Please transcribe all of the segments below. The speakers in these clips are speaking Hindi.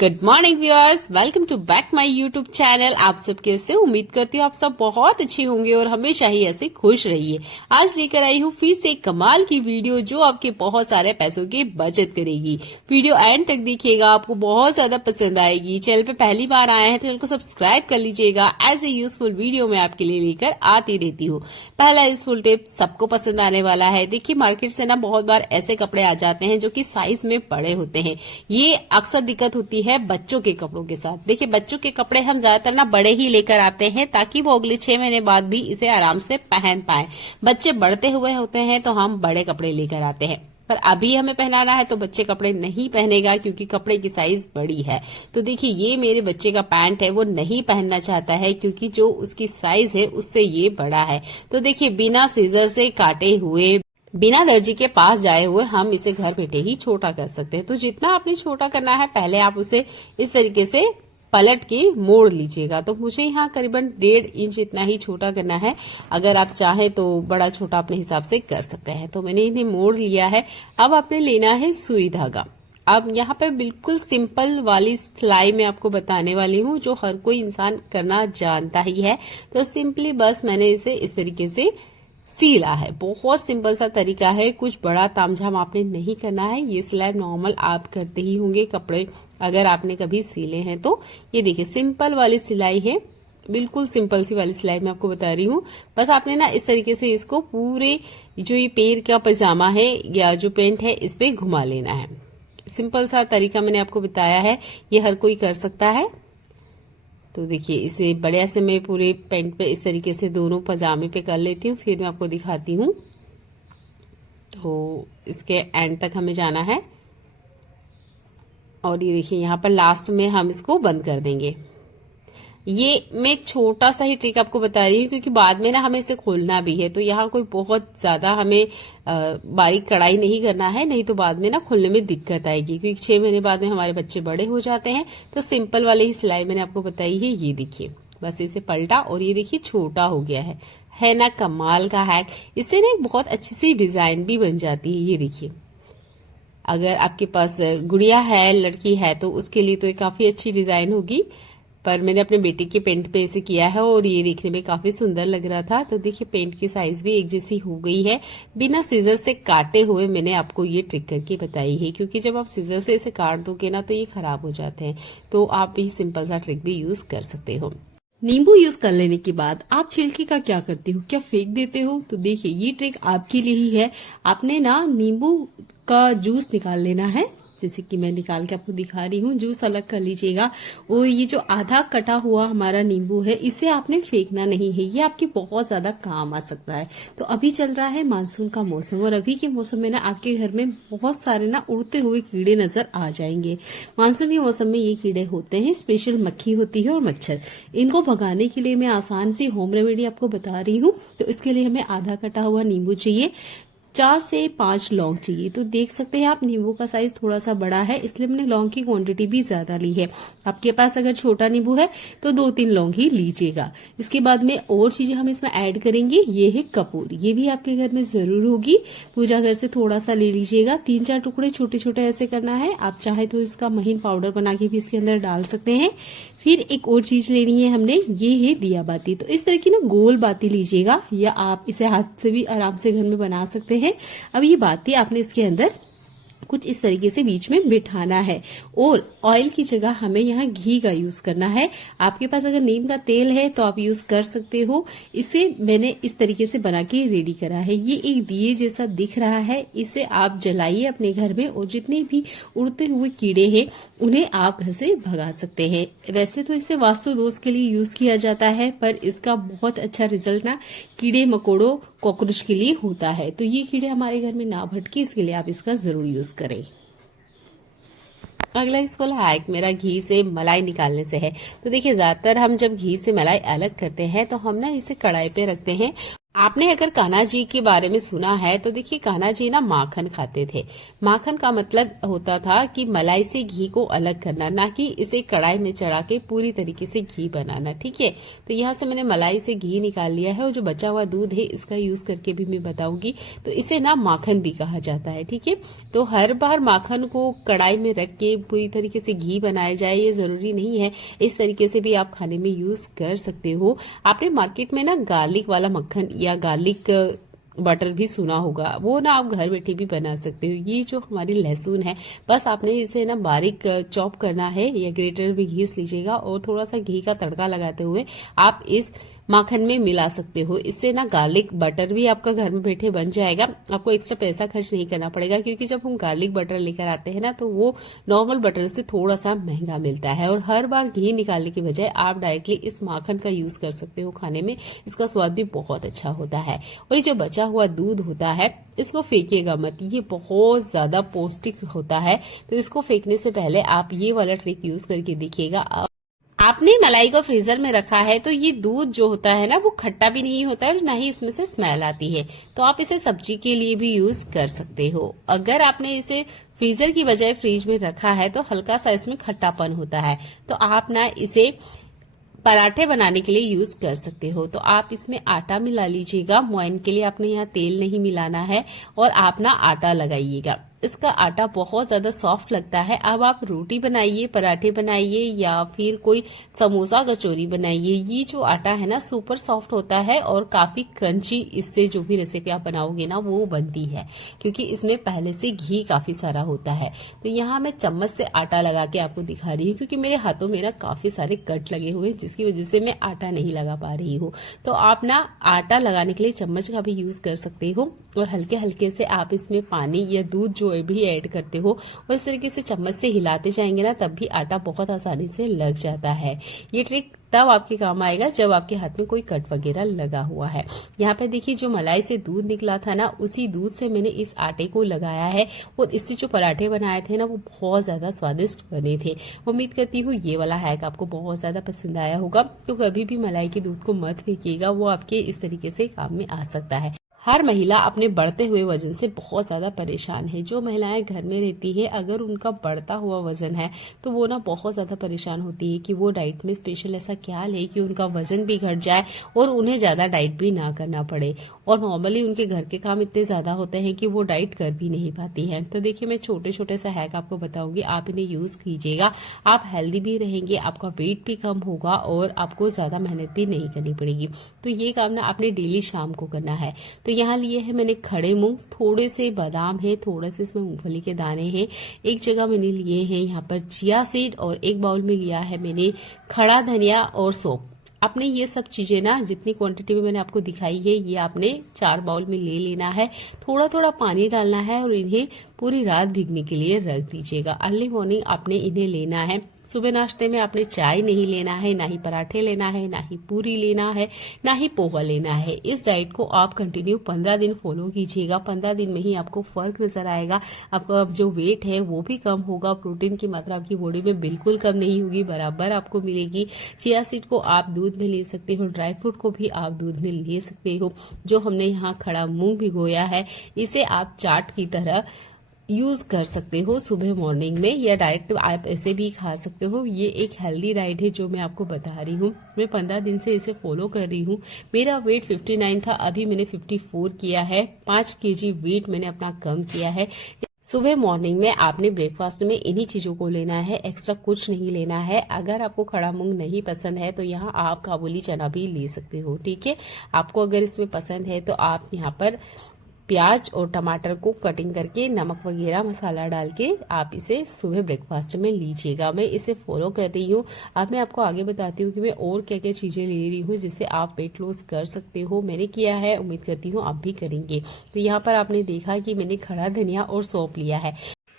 Good morning viewers, welcome to back my YouTube channel. आप सब कैसे? उम्मीद करती हूँ आप सब बहुत अच्छे होंगे और हमेशा ही ऐसे खुश रहिए। आज लेकर आई हूँ फिर से एक कमाल की वीडियो जो आपके बहुत सारे पैसों की बचत करेगी। वीडियो एंड तक देखिएगा, आपको बहुत ज्यादा पसंद आएगी। चैनल पे पहली बार आए हैं तो चैनल को सब्सक्राइब कर लीजिएगा। ऐसे यूजफुल वीडियो मैं आपके लिए लेकर आती रहती हूँ। पहला यूजफुल टिप सबको पसंद आने वाला है। देखिए, मार्केट से ना बहुत बार ऐसे कपड़े आ जाते हैं जो कि साइज में बड़े होते हैं। ये अक्सर दिक्कत होती है बच्चों के कपड़ों के साथ। देखिए, बच्चों के कपड़े हम ज्यादातर ना बड़े ही लेकर आते हैं ताकि वो अगले 6 महीने बाद भी इसे आराम से पहन पाए। बच्चे बढ़ते हुए होते हैं तो हम बड़े कपड़े लेकर आते हैं, पर अभी हमें पहनाना है तो बच्चे कपड़े नहीं पहनेगा क्योंकि कपड़े की साइज बड़ी है। तो देखिए, ये मेरे बच्चे का पैंट है, वो नहीं पहनना चाहता है क्योंकि जो उसकी साइज है उससे ये बड़ा है। तो देखिए, बिना सीजर से काटे हुए, बिना दर्जी के पास जाए हुए हम इसे घर बैठे ही छोटा कर सकते हैं। तो जितना आपने छोटा करना है, पहले आप उसे इस तरीके से पलट के मोड़ लीजिएगा। तो मुझे यहाँ करीबन 1.5 इंच इतना ही छोटा करना है। अगर आप चाहें तो बड़ा छोटा अपने हिसाब से कर सकते हैं। तो मैंने इन्हें मोड़ लिया है। अब आपने लेना है सुई धागा। अब यहाँ पे बिल्कुल सिंपल वाली सिलाई मैं आपको बताने वाली हूँ जो हर कोई इंसान करना जानता ही है। तो सिंपली बस मैंने इसे इस तरीके से सिला है। बहुत सिंपल सा तरीका है, कुछ बड़ा तामझाम आपने नहीं करना है। ये सिलाई नॉर्मल आप करते ही होंगे कपड़े, अगर आपने कभी सिले हैं तो। ये देखिए, सिंपल वाली सिलाई है, बिल्कुल सिंपल सी वाली सिलाई मैं आपको बता रही हूँ। बस आपने ना इस तरीके से इसको पूरे जो ये पैर का पजामा है या जो पेंट है इस पे घुमा लेना है। सिंपल सा तरीका मैंने आपको बताया है, ये हर कोई कर सकता है। तो देखिए, इसे बढ़िया से मैं पूरे पैंट पे इस तरीके से दोनों पजामे पे कर लेती हूँ, फिर मैं आपको दिखाती हूँ। तो इसके एंड तक हमें जाना है और ये देखिए, यहाँ पर लास्ट में हम इसको बंद कर देंगे। ये मैं छोटा सा ही ट्रिक आपको बता रही हूँ क्योंकि बाद में ना हमें इसे खोलना भी है। तो यहाँ कोई बहुत ज्यादा हमें बारीक कढ़ाई नहीं करना है, नहीं तो बाद में ना खोलने में दिक्कत आएगी क्योंकि 6 महीने बाद में हमारे बच्चे बड़े हो जाते हैं। तो सिंपल वाली ही सिलाई मैंने आपको बताई है। ये देखिए, बस इसे पलटा और ये देखिए छोटा हो गया है ना कमाल का हैक। इससे ना एक बहुत अच्छी सी डिजाइन भी बन जाती है। ये देखिए, अगर आपके पास गुड़िया है, लड़की है, तो उसके लिए तो ये काफी अच्छी डिजाइन होगी। पर मैंने अपने बेटे के पेंट पे इसे किया है और ये देखने में काफी सुंदर लग रहा था। तो देखिए, पेंट की साइज भी एक जैसी हो गई है। बिना सीजर से काटे हुए मैंने आपको ये ट्रिक करके बताई है क्योंकि जब आप सीजर से इसे काट दोगे ना तो ये खराब हो जाते हैं। तो आप भी सिंपल सा ट्रिक भी यूज कर सकते हो। नींबू यूज कर लेने के बाद आप छिलके का क्या करते हो? क्या फेंक देते हो? तो देखिए, ये ट्रिक आपके लिए ही है। आपने ना नींबू का जूस निकाल लेना है, जैसे कि मैं निकाल के आपको दिखा रही हूँ। जूस अलग कर लीजिएगा और ये जो आधा कटा हुआ हमारा नींबू है इसे आपने फेंकना नहीं है, ये आपके बहुत ज्यादा काम आ सकता है। तो अभी चल रहा है मानसून का मौसम और अभी के मौसम में ना आपके घर में बहुत सारे ना उड़ते हुए कीड़े नजर आ जाएंगे। मानसून के मौसम में ये कीड़े होते हैं, स्पेशल मक्खी होती है और मच्छर। इनको भगाने के लिए मैं आसान सी होम रेमेडी आपको बता रही हूँ। तो इसके लिए हमें आधा कटा हुआ नींबू चाहिए, 4 से 5 लौंग चाहिए। तो देख सकते हैं आप, नींबू का साइज थोड़ा सा बड़ा है इसलिए मैंने लौंग की क्वांटिटी भी ज्यादा ली है। आपके पास अगर छोटा नींबू है तो 2-3 लौंग ही लीजिएगा। इसके बाद में और चीजें हम इसमें ऐड करेंगे। ये है कपूर, ये भी आपके घर में जरूर होगी। पूजा घर से थोड़ा सा ले लीजिएगा, 3-4 टुकड़े छोटे छोटे ऐसे करना है। आप चाहे तो इसका महीन पाउडर बना के भी इसके अंदर डाल सकते हैं। फिर एक और चीज लेनी है हमने, ये है दिया बाती। तो इस तरह की ना गोल बाती लीजिएगा या आप इसे हाथ से भी आराम से घर में बना सकते हैं। अब ये बाती आपने इसके अंदर कुछ इस तरीके से बीच में बिठाना है और ऑयल की जगह हमें यहाँ घी का यूज करना है। आपके पास अगर नीम का तेल है तो आप यूज कर सकते हो। इसे मैंने इस तरीके से बना के रेडी करा है। ये एक दिए जैसा दिख रहा है, इसे आप जलाइए अपने घर में और जितने भी उड़ते हुए कीड़े हैं उन्हें आप घर से भगा सकते हैं। वैसे तो इसे वास्तु दोष के लिए यूज किया जाता है, पर इसका बहुत अच्छा रिजल्ट ना कीड़े मकोड़ों कॉकरोच के लिए होता है। तो ये कीड़े हमारे घर में ना भटके, इसके लिए आप इसका जरूर यूज करें। अगला यूजफुल हैक मेरा घी से मलाई निकालने से है। तो देखिए, ज्यादातर हम जब घी से मलाई अलग करते हैं तो हम ना इसे कढ़ाई पे रखते हैं आपने अगर कान्हा जी के बारे में सुना है तो देखिए, कान्हा जी ना माखन खाते थे। माखन का मतलब होता था कि मलाई से घी को अलग करना, ना कि इसे कढ़ाई में चढ़ा के पूरी तरीके से घी बनाना। ठीक है, तो यहाँ से मैंने मलाई से घी निकाल लिया है और जो बचा हुआ दूध है इसका यूज करके भी मैं बताऊंगी। तो इसे ना माखन भी कहा जाता है। ठीक है, तो हर बार माखन को कढ़ाई में रख के पूरी तरीके से घी बनाया जाए ये जरूरी नहीं है। इस तरीके से भी आप खाने में यूज कर सकते हो। आपने मार्केट में ना गार्लिक वाला मक्खन या गार्लिक बटर भी सुना होगा, वो ना आप घर बैठे भी बना सकते हो। ये जो हमारी लहसुन है, बस आपने इसे ना बारीक चॉप करना है या ग्रेटर में घीस लीजिएगा और थोड़ा सा घी का तड़का लगाते हुए आप इस माखन में मिला सकते हो। इससे ना गार्लिक बटर भी आपका घर में बैठे बन जाएगा। आपको एक्स्ट्रा पैसा खर्च नहीं करना पड़ेगा, क्योंकि जब हम गार्लिक बटर लेकर आते हैं ना तो वो नॉर्मल बटर से थोड़ा सा महंगा मिलता है। और हर बार घी निकालने की बजाय आप डायरेक्टली इस माखन का यूज कर सकते हो खाने में। इसका स्वाद भी बहुत अच्छा होता है। और ये जो बचा हुआ दूध होता है इसको फेंकिएगा मत, ये बहुत ज्यादा पौष्टिक होता है। तो इसको फेंकने से पहले आप ये वाला ट्रिक यूज करके देखिएगा। आपने मलाई को फ्रीजर में रखा है तो ये दूध जो होता है ना वो खट्टा भी नहीं होता है और ना ही इसमें से स्मेल आती है। तो आप इसे सब्जी के लिए भी यूज कर सकते हो। अगर आपने इसे फ्रीजर की बजाय फ्रिज में रखा है तो हल्का सा इसमें खट्टापन होता है। तो आप ना इसे पराठे बनाने के लिए यूज कर सकते हो। तो आप इसमें आटा मिला लीजिएगा। मोइन के लिए आपने यहाँ तेल नहीं मिलाना है और आप ना आटा लगाइएगा। इसका आटा बहुत ज्यादा सॉफ्ट लगता है। अब आप रोटी बनाइए, पराठे बनाइए या फिर कोई समोसा कचौरी बनाइए, ये जो आटा है ना सुपर सॉफ्ट होता है और काफी क्रंची इससे जो भी रेसिपी आप बनाओगे ना वो बनती है, क्योंकि इसमें पहले से घी काफी सारा होता है। तो यहाँ मैं चम्मच से आटा लगा के आपको दिखा रही हूँ, क्योंकि मेरे हाथों में ना काफी सारे कट लगे हुए हैं जिसकी वजह से मैं आटा नहीं लगा पा रही हूँ। तो आप ना आटा लगाने के लिए चम्मच का भी यूज कर सकते हो और हल्के हल्के से आप इसमें पानी या दूध जो भी ऐड करते हो और इस तरीके से चम्मच से हिलाते जाएंगे ना तब भी आटा बहुत आसानी से लग जाता है। ये ट्रिक तब आपके काम आएगा जब आपके हाथ में कोई कट वगैरह लगा हुआ है। यहाँ पे देखिए जो मलाई से दूध निकला था ना उसी दूध से मैंने इस आटे को लगाया है और इससे जो पराठे बनाए थे ना वो बहुत ज्यादा स्वादिष्ट बने थे। उम्मीद करती हूँ ये वाला हैक आपको बहुत ज्यादा पसंद आया होगा। तो कभी भी मलाई के दूध को मत फेंकिएगा, वो आपके इस तरीके से काम में आ सकता है। हर महिला अपने बढ़ते हुए वजन से बहुत ज्यादा परेशान है। जो महिलाएं घर में रहती है अगर उनका बढ़ता हुआ वजन है तो वो ना बहुत ज्यादा परेशान होती है कि वो डाइट में स्पेशल ऐसा क्या ले कि उनका वजन भी घट जाए और उन्हें ज्यादा डाइट भी ना करना पड़े। और नॉर्मली उनके घर के काम इतने ज्यादा होते हैं कि वो डाइट कर भी नहीं पाती है। तो देखिए मैं छोटे छोटे सा हैक आपको बताऊंगी, आप इन्हें यूज कीजिएगा। आप हेल्दी भी रहेंगे, आपका वेट भी कम होगा और आपको ज्यादा मेहनत भी नहीं करनी पड़ेगी। तो ये काम ना आपने डेली शाम को करना है। तो यहाँ लिए है मैंने खड़े मूंग, थोड़े से बादाम है, थोड़े से इसमें मूंगफली के दाने हैं। एक जगह मैंने लिए हैं यहाँ पर चिया सीड और एक बाउल में लिया है मैंने खड़ा धनिया और सौंफ। आपने ये सब चीजें ना जितनी क्वांटिटी में मैंने आपको दिखाई है ये आपने 4 बाउल में ले लेना है। थोड़ा थोड़ा पानी डालना है और इन्हें पूरी रात भीगने के लिए रख दीजिएगा। अर्ली मॉर्निंग आपने इन्हें लेना है। सुबह नाश्ते में आपने चाय नहीं लेना है, ना ही पराठे लेना है, ना ही पूरी लेना है, ना ही पोहा लेना है। इस डाइट को आप कंटिन्यू 15 दिन फॉलो कीजिएगा। 15 दिन में ही आपको फर्क नजर आएगा। आपका जो वेट है वो भी कम होगा। प्रोटीन की मात्रा आपकी बॉडी में बिल्कुल कम नहीं होगी, बराबर आपको मिलेगी। चिया सीड को आप दूध में ले सकते हो, ड्राई फ्रूट को भी आप दूध में ले सकते हो। जो हमने यहाँ खड़ा मूंग भिगोया है इसे आप चाट की तरह यूज कर सकते हो सुबह मॉर्निंग में, या डायरेक्ट आप ऐसे भी खा सकते हो। ये एक हेल्दी डाइट है जो मैं आपको बता रही हूँ। मैं 15 दिन से इसे फॉलो कर रही हूँ। मेरा वेट 59 था, अभी मैंने 54 किया है। 5 केजी वेट मैंने अपना कम किया है। सुबह मॉर्निंग में आपने ब्रेकफास्ट में इन्हीं चीजों को लेना है, एक्स्ट्रा कुछ नहीं लेना है। अगर आपको खड़ा मूंग नहीं पसंद है तो यहाँ आप काबुली चना भी ले सकते हो। ठीक है, आपको अगर इसमें पसंद है तो आप यहाँ पर प्याज और टमाटर को कटिंग करके नमक वगैरह मसाला डाल के आप इसे सुबह ब्रेकफास्ट में लीजिएगा। मैं इसे फॉलो कर रही हूँ। अब मैं आपको आगे बताती हूँ कि मैं और क्या क्या चीजें ले रही हूँ जिससे आप वेट लॉस कर सकते हो। मैंने किया है, उम्मीद करती हूँ आप भी करेंगे। तो यहाँ पर आपने देखा कि मैंने खड़ा धनिया और सौंफ लिया है।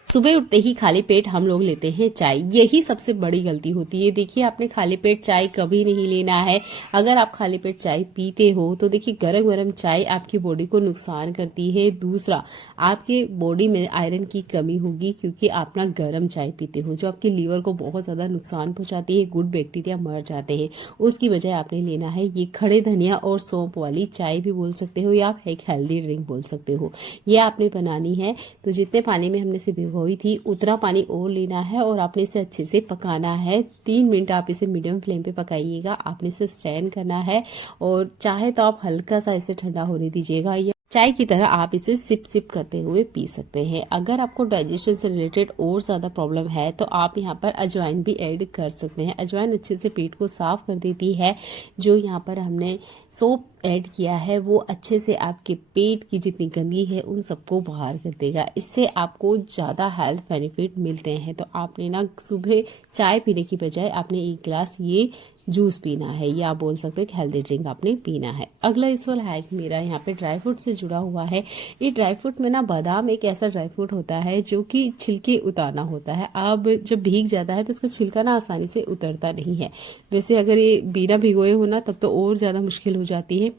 सुबह उठते ही खाली पेट हम लोग लेते हैं चाय, यही सबसे बड़ी गलती होती है। देखिए, आपने खाली पेट चाय कभी नहीं लेना है। अगर आप खाली पेट चाय पीते हो तो देखिए, गरम गरम चाय आपकी बॉडी को नुकसान करती है। दूसरा, आपके बॉडी में आयरन की कमी होगी क्योंकि आप ना गरम चाय पीते हो, जो आपके लीवर को बहुत ज्यादा नुकसान पहुंचाती है। गुड बैक्टीरिया मर जाते हैं। उसकी बजाय आपने लेना है ये खड़े धनिया और सौंफ वाली चाय भी बोल सकते हो, या आप एक हेल्दी ड्रिंक बोल सकते हो। ये आपने बनानी है तो जितने पानी में हमने इसे भिगोई थी उतना पानी और लेना है और आपने इसे अच्छे से पकाना है। 3 मिनट आप इसे मीडियम फ्लेम पे पकाइएगा। आपने इसे स्ट्रेन करना है और चाहे तो आप हल्का सा इसे ठंडा होने दीजिएगा, या चाय की तरह आप इसे सिप सिप करते हुए पी सकते हैं। अगर आपको डाइजेशन से रिलेटेड और ज्यादा प्रॉब्लम है तो आप यहाँ पर अजवाइन भी ऐड कर सकते हैं। अजवाइन अच्छे से पेट को साफ कर देती है। जो यहाँ पर हमने सोप ऐड किया है वो अच्छे से आपके पेट की जितनी गंदगी है उन सबको बाहर कर देगा। इससे आपको ज्यादा हेल्थ बेनिफिट मिलते हैं। तो आपने ना सुबह चाय पीने की बजाय आपने 1 गिलास ये जूस पीना है, या आप बोल सकते हो कि हेल्दी ड्रिंक आपने पीना है। अगला इस वाला हैक मेरा यहाँ पे ड्राई फ्रूट से जुड़ा हुआ है। ये ड्राई फ्रूट में ना बादाम एक ऐसा ड्राई फ्रूट होता है जो कि छिलके उतारना होता है। अब जब भीग जाता है तो इसका छिलका ना आसानी से उतरता नहीं है। वैसे अगर ये बिना भिगोए हो ना तब तो और ज्यादा मुश्किल हो जाती है।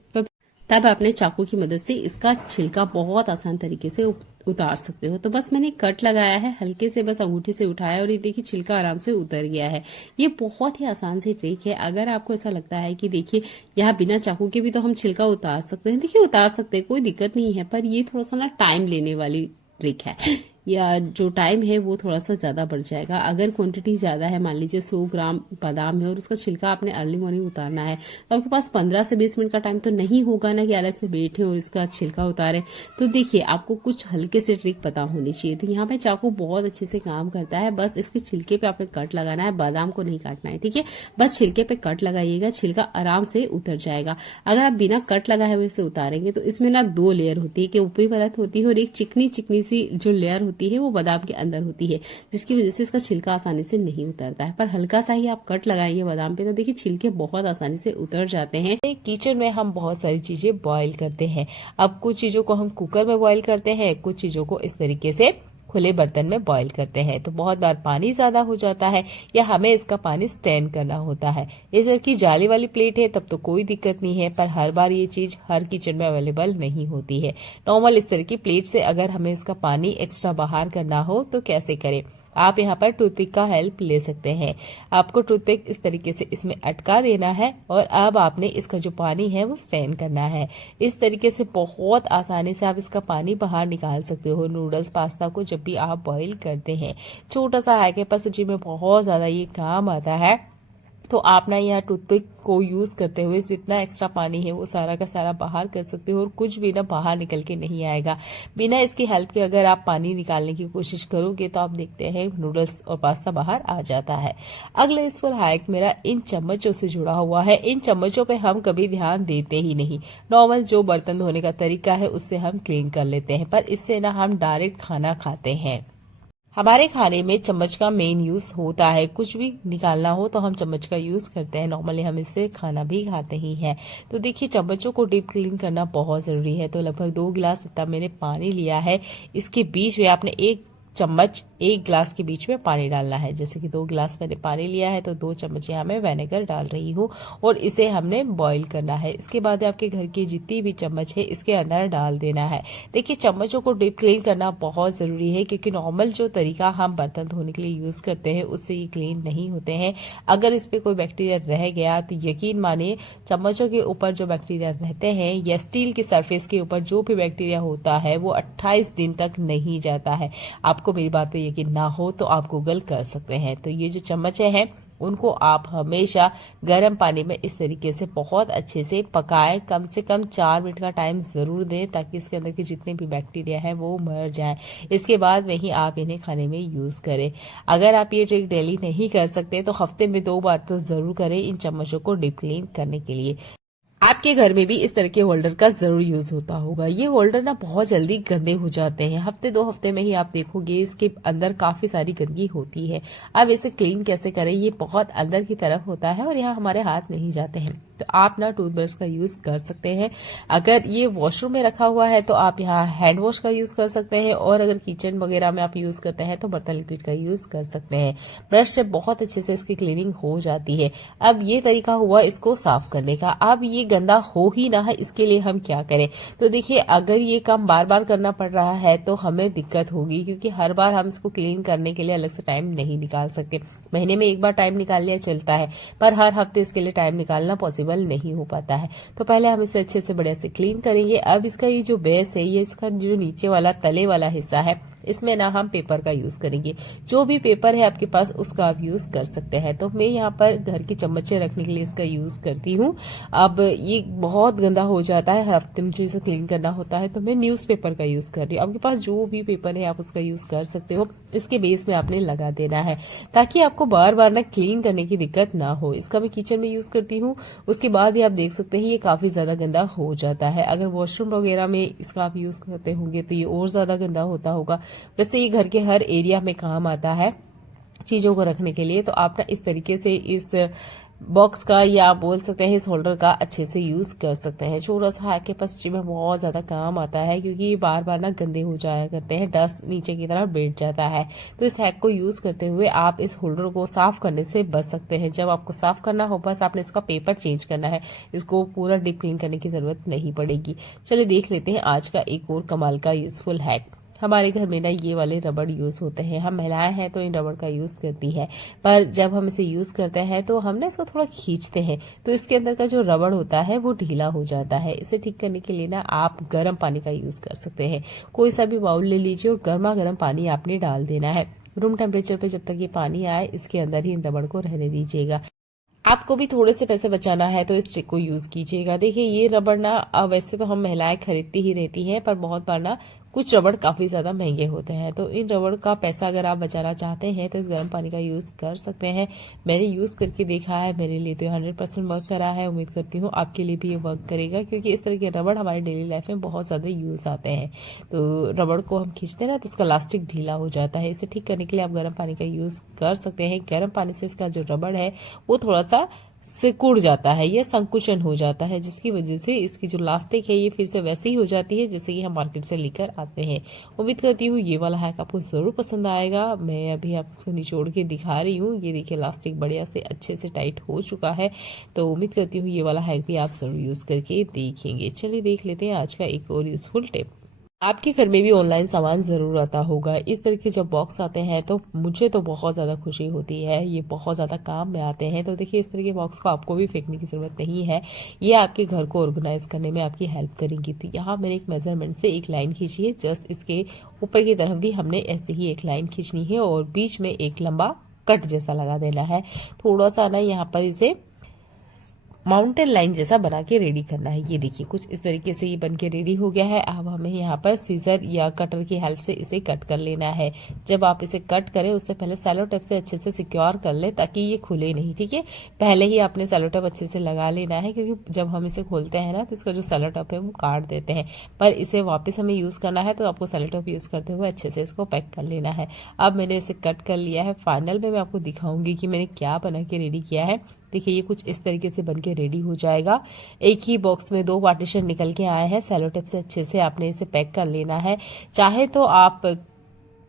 तब आपने चाकू की मदद से इसका छिलका बहुत आसान तरीके से उतार सकते हो। तो बस मैंने कट लगाया है, हल्के से बस अंगूठे से उठाया और ये देखिए छिलका आराम से उतर गया है। ये बहुत ही आसान सी ट्रिक है। अगर आपको ऐसा लगता है कि देखिए यहाँ बिना चाकू के भी तो हम छिलका उतार सकते हैं, देखिए उतार सकते हैं, कोई दिक्कत नहीं है, पर ये थोड़ा सा ना टाइम लेने वाली ट्रिक है, या जो टाइम है वो थोड़ा सा ज्यादा बढ़ जाएगा। अगर क्वांटिटी ज्यादा है, मान लीजिए 100 ग्राम बादाम है और उसका छिलका आपने अर्ली मॉर्निंग उतारना है, तो आपके पास 15 से 20 मिनट का टाइम तो नहीं होगा ना कि अलग से बैठे और इसका छिलका उतारे। तो देखिए, आपको कुछ हल्के से ट्रिक पता होनी चाहिए। तो यहाँ पे चाकू बहुत अच्छे से काम करता है। बस इसके छिलके पे आपने कट लगाना है, बादाम को नहीं काटना है, ठीक है। बस छिलके पे कट लगाइएगा, छिलका आराम से उतर जाएगा। अगर आप बिना कट लगाए हुए इसे उतारेंगे तो इसमें ना 2 लेयर होती है, कि ऊपरी परत होती है और एक चिकनी चिकनी सी जो लेयर होती है वो बादाम के अंदर होती है, जिसकी वजह से इसका छिलका आसानी से नहीं उतरता है। पर हल्का सा ही आप कट लगाएंगे बादाम पे तो देखिए छिलके बहुत आसानी से उतर जाते हैं। किचन में हम बहुत सारी चीजें बॉईल करते हैं। अब कुछ चीजों को हम कुकर में बॉईल करते हैं, कुछ चीजों को इस तरीके से खुले बर्तन में बॉईल करते हैं। तो बहुत बार पानी ज्यादा हो जाता है या हमें इसका पानी स्ट्रेन करना होता है। इस की जाली वाली प्लेट है तब तो कोई दिक्कत नहीं है, पर हर बार ये चीज हर किचन में अवेलेबल नहीं होती है। नॉर्मल इस तरह की प्लेट से अगर हमें इसका पानी एक्स्ट्रा बाहर करना हो तो कैसे करें? आप यहाँ पर टूथपिक का हेल्प ले सकते हैं। आपको टूथपिक इस तरीके से इसमें अटका देना है और अब आपने इसका जो पानी है वो स्ट्रेन करना है। इस तरीके से बहुत आसानी से आप इसका पानी बाहर निकाल सकते हो। नूडल्स पास्ता को जब भी आप बॉईल करते हैं, छोटा सा है कि पर सब्जी में बहुत ज्यादा ये काम आता है। तो आप ना यहाँ टूथपिक को यूज करते हुए जितना एक्स्ट्रा पानी है वो सारा का सारा बाहर कर सकते हो और कुछ भी ना बाहर निकल के नहीं आएगा। बिना इसकी हेल्प के अगर आप पानी निकालने की कोशिश करोगे तो आप देखते हैं नूडल्स और पास्ता बाहर आ जाता है। अगला यूजफुल हैक मेरा इन चम्मचों से जुड़ा हुआ है। इन चम्मचों पे हम कभी ध्यान देते ही नहीं। नॉर्मल जो बर्तन धोने का तरीका है उससे हम क्लीन कर लेते हैं, पर इससे ना हम डायरेक्ट खाना खाते हैं। हमारे खाने में चम्मच का मेन यूज होता है। कुछ भी निकालना हो तो हम चम्मच का यूज करते हैं। नॉर्मली हम इससे खाना भी खाते ही हैं। तो देखिए, चम्मचों को डीप क्लीन करना बहुत जरूरी है। तो लगभग 2 गिलास इतना मैंने पानी लिया है। इसके बीच में आपने 1 चम्मच 1 गिलास के बीच में पानी डालना है। जैसे कि 2 गिलास मैंने पानी लिया है तो 2 चम्मच यहाँ मैं विनेगर डाल रही हूँ और इसे हमने बॉईल करना है। इसके बाद आपके घर की जितनी भी चम्मच है इसके अंदर डाल देना है। देखिए, चम्मचों को डीप क्लीन करना बहुत जरूरी है क्योंकि नॉर्मल जो तरीका हम बर्तन धोने के लिए यूज करते हैं उससे ये क्लीन नहीं होते हैं। अगर इस पे कोई बैक्टीरिया रह गया तो यकीन मानिए चम्मचों के ऊपर जो बैक्टीरिया रहते हैं या स्टील की सरफेस के ऊपर जो भी बैक्टीरिया होता है वो 28 दिन तक नहीं जाता है। आपको मेरी बात पे यकीन ना हो तो आप गूगल कर सकते हैं। तो ये जो चम्मचें हैं उनको आप हमेशा गर्म पानी में इस तरीके से बहुत अच्छे से पकाएं। कम से कम 4 मिनट का टाइम जरूर दें ताकि इसके अंदर के जितने भी बैक्टीरिया है वो मर जाएं। इसके बाद में ही आप इन्हें खाने में यूज करें। अगर आप ये ट्रिक डेली नहीं कर सकते तो हफ्ते में 2 बार तो जरूर करें इन चम्मचों को डीप क्लीन करने के लिए। आपके घर में भी इस तरह के होल्डर का जरूर यूज होता होगा। ये होल्डर ना बहुत जल्दी गंदे हो जाते हैं। हफ्ते 2 हफ्ते में ही आप देखोगे इसके अंदर काफी सारी गंदगी होती है। अब इसे क्लीन कैसे करें? ये बहुत अंदर की तरफ होता है और यहाँ हमारे हाथ नहीं जाते हैं। तो आप ना टूथब्रश का यूज कर सकते हैं। अगर ये वॉशरूम में रखा हुआ है तो आप यहाँ हैंड वॉश का यूज कर सकते हैं, और अगर किचन वगैरह में आप यूज करते हैं तो बर्तन लिक्विड का यूज कर सकते हैं। ब्रश से बहुत अच्छे से इसकी क्लीनिंग हो जाती है। अब ये तरीका हुआ इसको साफ करने का। अब ये गंदा हो ही ना है, इसके लिए हम क्या करें? तो देखिए, अगर ये काम बार बार करना पड़ रहा है तो हमें दिक्कत होगी, क्योंकि हर बार हम इसको क्लीन करने के लिए अलग से टाइम नहीं निकाल सकते। महीने में एक बार टाइम निकाल लिया चलता है, पर हर हफ्ते इसके लिए टाइम निकालना पॉसिबल नहीं हो पाता है। तो पहले हम इसे अच्छे से बढ़िया से क्लीन करेंगे। अब इसका ये जो बेस है, ये इसका जो नीचे वाला तले वाला हिस्सा है, इसमें ना हम पेपर का यूज करेंगे। जो भी पेपर है आपके पास उसका आप यूज कर सकते हैं। तो मैं यहाँ पर घर की चम्मचें रखने के लिए इसका यूज करती हूँ। अब ये बहुत गंदा हो जाता है, हर हफ्ते मुझे इसे क्लीन करना होता है, तो मैं न्यूज पेपर का यूज कर रही हूँ। आपके पास जो भी पेपर है आप उसका यूज कर सकते हो। इसके बेस में आपने लगा देना है, ताकि आपको बार बार ना क्लीन करने की दिक्कत ना हो। इसका मैं किचन में यूज करती हूँ। उसके बाद ही आप देख सकते हैं ये काफी ज्यादा गंदा हो जाता है। अगर वॉशरूम वगैरह में इसका आप यूज करते होंगे तो ये और ज्यादा गंदा होता होगा। वैसे ये घर के हर एरिया में काम आता है चीजों को रखने के लिए। तो आप ना इस तरीके से इस बॉक्स का, या आप बोल सकते हैं इस होल्डर का, अच्छे से यूज कर सकते हैं। छोटा सा हैक के पास में बहुत ज्यादा काम आता है, क्योंकि ये बार बार ना गंदे हो जाया करते हैं, डस्ट नीचे की तरफ बैठ जाता है। तो इस हैक को यूज करते हुए आप इस होल्डर को साफ करने से बच सकते हैं। जब आपको साफ करना हो, बस आपने इसका पेपर चेंज करना है, इसको पूरा डीप क्लीन करने की जरूरत नहीं पड़ेगी। चलिए देख लेते हैं आज का एक और कमाल का यूजफुल हैक। हमारे घर में ना ये वाले रबड़ यूज होते हैं। हम महिलाएं हैं तो इन रबड़ का यूज करती है, पर जब हम इसे यूज करते हैं तो हम ना इसको थोड़ा खींचते हैं, तो इसके अंदर का जो रबड़ होता है वो ढीला हो जाता है। इसे ठीक करने के लिए ना आप गर्म पानी का यूज कर सकते हैं। कोई सा भी बाउल ले लीजिए और गर्मा गर्म पानी आपने डाल देना है। रूम टेम्परेचर पे जब तक ये पानी आए, इसके अंदर ही इन रबड़ को रहने दीजिएगा। आपको भी थोड़े से पैसे बचाना है तो इस ट्रिक को यूज कीजिएगा। देखिए, ये रबड़ ना वैसे तो हम महिलाएं खरीदती ही रहती हैं, पर बहुत बार ना कुछ रबड़ काफी ज्यादा महंगे होते हैं। तो इन रबड़ का पैसा अगर आप बचाना चाहते हैं तो इस गर्म पानी का यूज कर सकते हैं। मैंने यूज करके देखा है, मेरे लिए तो 100% वर्क करा है। उम्मीद करती हूँ आपके लिए भी ये वर्क करेगा, क्योंकि इस तरह के रबड़ हमारी डेली लाइफ में बहुत ज्यादा यूज आते हैं। तो रबड़ को हम खींचते हैं ना तो इसका इलास्टिक ढीला हो जाता है। इसे ठीक करने के लिए आप गर्म पानी का यूज कर सकते हैं। गर्म पानी से इसका जो रबड़ है वो थोड़ा सा सिकुड़ जाता है, ये संकुचन हो जाता है, जिसकी वजह से इसकी जो लास्टिक है ये फिर से वैसी ही हो जाती है जैसे कि हम मार्केट से लेकर आते हैं। उम्मीद करती हूँ ये वाला हैक आपको जरूर पसंद आएगा। मैं अभी आपको निचोड़ के दिखा रही हूँ। ये देखिए, लास्टिक बढ़िया से अच्छे से टाइट हो चुका है। तो उम्मीद करती हूँ ये वाला हैक भी आप जरूर यूज करके देखेंगे। चलिए देख लेते हैं आज का एक और यूजफुल टिप। आपके घर में भी ऑनलाइन सामान जरूर आता होगा। इस तरह के जब बॉक्स आते हैं तो मुझे तो बहुत ज्यादा खुशी होती है, ये बहुत ज्यादा काम में आते हैं। तो देखिए, इस तरह के बॉक्स को आपको भी फेंकने की जरूरत नहीं है, ये आपके घर को ऑर्गेनाइज करने में आपकी हेल्प करेंगी। तो यहाँ मैंने एक मेजरमेंट से एक लाइन खींची है, जस्ट इसके ऊपर की तरफ भी हमने ऐसे ही एक लाइन खींचनी है और बीच में एक लंबा कट जैसा लगा देना है। थोड़ा सा ना यहाँ पर इसे माउंटेन लाइन जैसा बना के रेडी करना है। ये देखिए, कुछ इस तरीके से ये बन के रेडी हो गया है। अब हमें यहाँ पर सीजर या कटर की हेल्प से इसे कट कर लेना है। जब आप इसे कट करें उससे पहले सेलो टेप से अच्छे से सिक्योर कर ले, ताकि ये खुले नहीं। ठीक है, पहले ही आपने सेलो टेप अच्छे से लगा लेना है, क्योंकि जब हम इसे खोलते हैं ना तो इसका जो सेलो टेप है वो काट देते हैं। पर इसे वापस हमें यूज करना है तो आपको सेलो टेप यूज करते हुए अच्छे से इसको पैक कर लेना है। अब मैंने इसे कट कर लिया है। फाइनल में मैं आपको दिखाऊंगी कि मैंने क्या बना के रेडी किया है। देखिए, ये कुछ इस तरीके से बनके रेडी हो जाएगा। एक ही बॉक्स में 2 पार्टीशन निकल के आए हैं। सेलो टेप से अच्छे से आपने इसे पैक कर लेना है। चाहे तो आप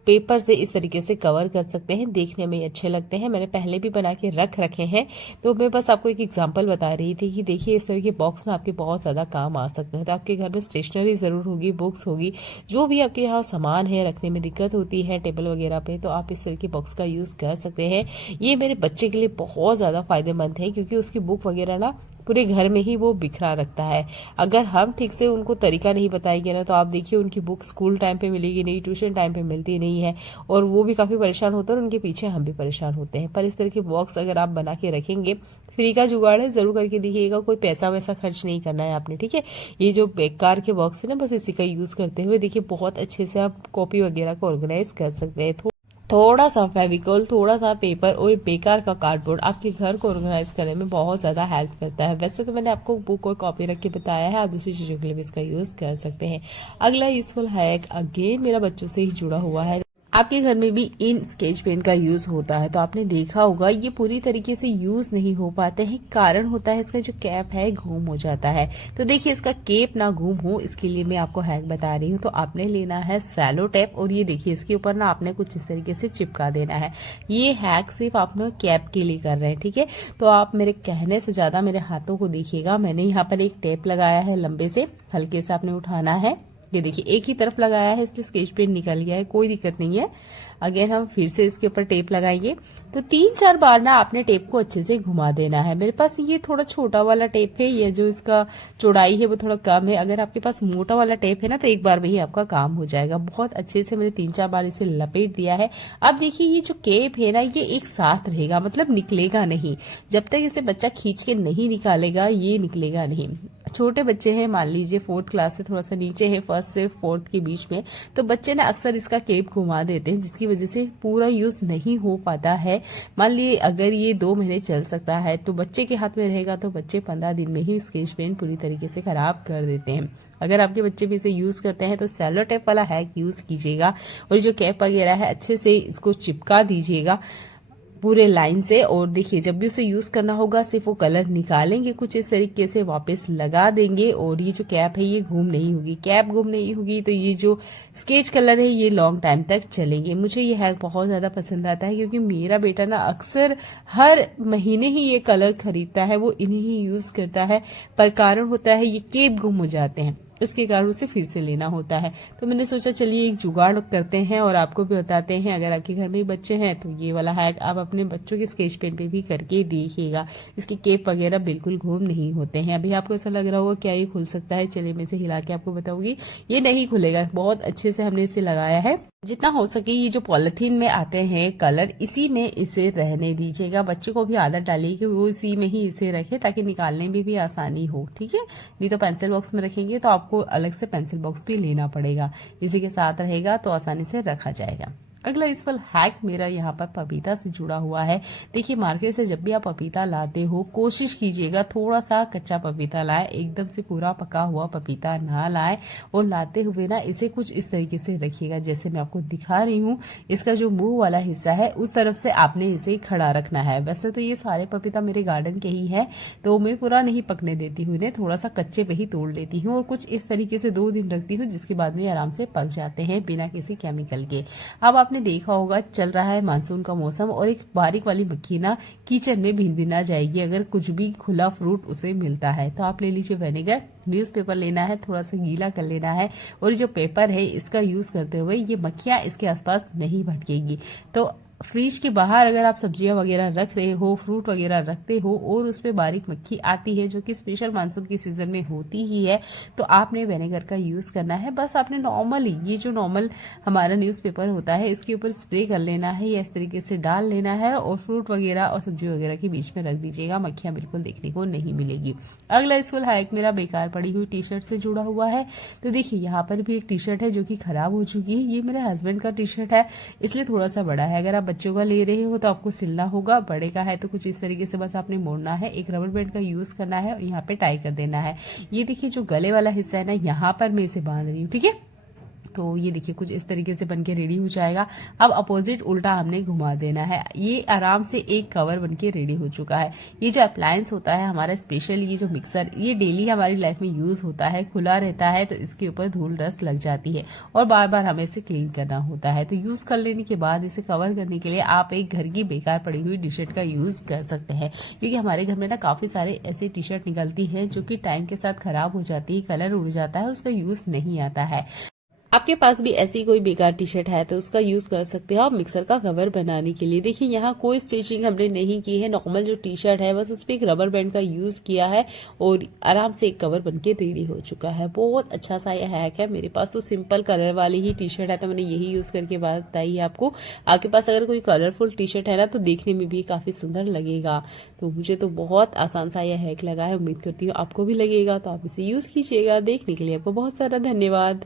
पेपर से इस तरीके से कवर कर सकते हैं, देखने में अच्छे लगते हैं। मैंने पहले भी बना के रख रखे हैं, तो मैं बस आपको एक एग्जांपल बता रही थी कि देखिए, इस तरह के बॉक्स ना आपके बहुत ज्यादा काम आ सकते हैं। तो आपके घर में स्टेशनरी जरूर होगी, बुक्स होगी, जो भी आपके यहाँ सामान है रखने में दिक्कत होती है टेबल वगैरह पे, तो आप इस तरह के बॉक्स का यूज कर सकते हैं। ये मेरे बच्चे के लिए बहुत ज्यादा फायदेमंद है, क्योंकि उसकी बुक वगैरह ना पूरे घर में ही वो बिखरा रखता है। अगर हम ठीक से उनको तरीका नहीं बताएंगे ना, तो आप देखिए उनकी बुक स्कूल टाइम पे मिलेगी नहीं, ट्यूशन टाइम पे मिलती नहीं है, और वो भी काफी परेशान होते हैं और उनके पीछे हम भी परेशान होते हैं। पर इस तरह के बॉक्स अगर आप बना के रखेंगे, फ्री का जुगाड़ है, जरूर करके देखिएगा। कोई पैसा वैसा खर्च नहीं करना है आपने, ठीक है। ये जो बेकार के बॉक्स है ना, बस इसी का यूज करते हुए देखिए बहुत अच्छे से आप कॉपी वगैरह को ऑर्गेनाइज कर सकते हैं। थोड़ा सा फेविकॉल, थोड़ा सा पेपर और बेकार का कार्डबोर्ड आपके घर को ऑर्गेनाइज करने में बहुत ज्यादा हेल्प करता है। वैसे तो मैंने आपको बुक और कॉपी रख के बताया है, आप दूसरी चीजों के लिए भी इसका यूज कर सकते हैं। अगला यूजफुल हैक अगेन मेरा बच्चों से ही जुड़ा हुआ है। आपके घर में भी इन स्केच पेन का यूज होता है तो आपने देखा होगा ये पूरी तरीके से यूज नहीं हो पाते हैं। कारण होता है इसका जो कैप है घूम हो जाता है। तो देखिए इसका केप ना घूम हो इसके लिए मैं आपको हैक बता रही हूँ। तो आपने लेना है सैलो टेप और ये देखिए इसके ऊपर ना आपने कुछ इस तरीके से चिपका देना है। ये हैक सिर्फ आपने कैप के लिए कर रहे हैं, ठीक है। तो आप मेरे कहने से ज्यादा मेरे हाथों को देखिएगा। मैंने यहाँ पर एक टेप लगाया है लंबे से, हल्के से आपने उठाना है। ये देखिए एक ही तरफ लगाया है इसलिए स्केच पेन निकल गया है, कोई दिक्कत नहीं है। अगेन हम फिर से इसके ऊपर टेप लगाएंगे। तो 3-4 बार ना आपने टेप को अच्छे से घुमा देना है। मेरे पास ये थोड़ा छोटा वाला टेप है, ये जो इसका चौड़ाई है वो थोड़ा कम है। अगर आपके पास मोटा वाला टेप है ना तो एक बार में ही आपका काम हो जाएगा। बहुत अच्छे से मैंने 3-4 बार इसे लपेट दिया है। अब देखिए ये जो केप है ना ये एक साथ रहेगा, मतलब निकलेगा नहीं। जब तक इसे बच्चा खींच के नहीं निकालेगा ये निकलेगा नहीं। छोटे बच्चे हैं, मान लीजिए 4th क्लास से थोड़ा सा नीचे है, 1st से 4th के बीच में, तो बच्चे ना अक्सर इसका केप घुमा देते हैं जिसकी वजह से पूरा यूज नहीं हो पाता है। मान लीजिए अगर ये 2 महीने चल सकता है तो बच्चे के हाथ में रहेगा तो बच्चे 15 दिन में ही स्केच पेन पूरी तरीके से खराब कर देते हैं। अगर आपके बच्चे भी इसे यूज करते हैं तो सेलो टेप वाला हैक यूज कीजिएगा और जो कैप वगैरह है अच्छे से इसको चिपका दीजिएगा पूरे लाइन से। और देखिए जब भी उसे यूज करना होगा सिर्फ वो कलर निकालेंगे कुछ इस तरीके से वापस लगा देंगे और ये जो कैप है ये घूम नहीं होगी। कैप घूम नहीं होगी तो ये जो स्केच कलर है ये लॉन्ग टाइम तक चलेंगे। मुझे ये हैक बहुत ज्यादा पसंद आता है क्योंकि मेरा बेटा ना अक्सर हर महीने ही ये कलर खरीदता है, वो इन्हीं ही यूज करता है। पर कारण होता है ये केप गुम हो जाते हैं, इसके कारण उसे फिर से लेना होता है। तो मैंने सोचा चलिए एक जुगाड़ करते हैं और आपको भी बताते हैं। अगर आपके घर में बच्चे हैं तो ये वाला हैक आप अपने बच्चों के स्केच पेन पे भी करके देखिएगा। इसके केप वगैरह बिल्कुल घूम नहीं होते हैं। अभी आपको ऐसा लग रहा होगा क्या ये खुल सकता है, चलिए मैं इसे हिला के आपको बताऊंगी। ये नहीं खुलेगा, बहुत अच्छे से हमने इसे लगाया है। जितना हो सके ये जो पॉलिथीन में आते हैं कलर इसी में इसे रहने दीजिएगा। बच्चों को भी आदत डालिए कि वो इसी में ही इसे रखे ताकि निकालने में भी आसानी हो, ठीक है। नहीं तो पेंसिल बॉक्स में रखेंगे तो आपको अलग से पेंसिल बॉक्स भी लेना पड़ेगा। इसी के साथ रहेगा तो आसानी से रखा जाएगा। अगला यूजफुल हैक मेरा यहाँ पर पपीता से जुड़ा हुआ है। देखिए मार्केट से जब भी आप पपीता लाते हो कोशिश कीजिएगा थोड़ा सा कच्चा पपीता लाए, एकदम से पूरा पका हुआ पपीता ना लाए। और लाते हुए ना इसे कुछ इस तरीके से रखिएगा जैसे मैं आपको दिखा रही हूँ। इसका जो मुंह वाला हिस्सा है उस तरफ से आपने इसे खड़ा रखना है। वैसे तो ये सारे पपीता मेरे गार्डन के ही है तो मैं पूरा नहीं पकने देती हूँ, इन्हें थोड़ा सा कच्चे पे ही तोड़ लेती हूँ और कुछ इस तरीके से 2 दिन रखती हूँ जिसके बाद में आराम से पक जाते हैं बिना किसी केमिकल के। अब आपने देखा होगा चल रहा है मानसून का मौसम और एक बारीक वाली मक्खी ना किचन में भिन-भिना जाएगी अगर कुछ भी खुला फ्रूट उसे मिलता है। तो आप ले लीजिए विनेगर, न्यूज़पेपर लेना है, थोड़ा सा गीला कर लेना है और जो पेपर है इसका यूज करते हुए ये मक्खियां इसके आसपास नहीं भटकेगी। तो फ्रिज के बाहर अगर आप सब्जियां वगैरह रख रहे हो, फ्रूट वगैरह रखते हो और उस पे बारीक मक्खी आती है जो कि स्पेशल मानसून के सीजन में होती ही है, तो आपने विनेगर का यूज करना है। बस आपने नॉर्मली ये जो नॉर्मल हमारा न्यूज़पेपर होता है इसके ऊपर स्प्रे कर लेना है या इस तरीके से डाल लेना है और फ्रूट वगैरह और सब्जी वगैरह के बीच में रख दीजिएगा। मक्खियां बिल्कुल देखने को नहीं मिलेगी। अगला स्कूल हैक मेरा बेकार पड़ी हुई टी शर्ट से जुड़ा हुआ है। तो देखिए यहाँ पर भी एक टी शर्ट है जो कि खराब हो चुकी है। ये मेरे हस्बैंड का टी शर्ट है इसलिए थोड़ा सा बड़ा है। अगर आप बच्चों का ले रहे हो तो आपको सिलना होगा, बड़े का है तो कुछ इस तरीके से बस आपने मोड़ना है, एक रबर बैंड का यूज करना है और यहाँ पे टाई कर देना है। ये देखिए जो गले वाला हिस्सा है ना यहाँ पर मैं इसे बांध रही हूँ, ठीक है। तो ये देखिए कुछ इस तरीके से बनके रेडी हो जाएगा। अब अपोजिट उल्टा हमने घुमा देना है। ये आराम से एक कवर बनके रेडी हो चुका है। ये जो अप्लायंस होता है हमारा स्पेशल ये जो मिक्सर ये डेली हमारी लाइफ में यूज होता है, खुला रहता है तो इसके ऊपर धूल डस्ट लग जाती है और बार बार हमें इसे क्लीन करना होता है। तो यूज कर लेने के बाद इसे कवर करने के लिए आप एक घर की बेकार पड़ी हुई टी शर्ट का यूज कर सकते हैं क्योंकि हमारे घर में ना काफी सारे ऐसे टी शर्ट निकलती है जो कि टाइम के साथ खराब हो जाती है, कलर उड़ जाता है, उसका यूज नहीं आता है। आपके पास भी ऐसी कोई बेकार टी शर्ट है तो उसका यूज कर सकते हो आप मिक्सर का कवर बनाने के लिए। देखिए यहाँ कोई स्टिचिंग हमने नहीं की है, नॉर्मल जो टी शर्ट है बस उस पर एक रबर बैंड का यूज किया है और आराम से एक कवर बनके रेडी हो चुका है। बहुत अच्छा सा यह हैक है। मेरे पास तो सिंपल कलर वाली ही टी शर्ट है तो मैंने यही यूज करके बात बताई है आपको। आपके पास अगर कोई कलरफुल टी शर्ट है ना तो देखने में भी काफी सुंदर लगेगा। तो मुझे तो बहुत आसान सा यह हैक लगा है, उम्मीद करती हूँ आपको भी लगेगा। तो आप इसे यूज कीजिएगा। देखने के लिए आपको बहुत सारा धन्यवाद।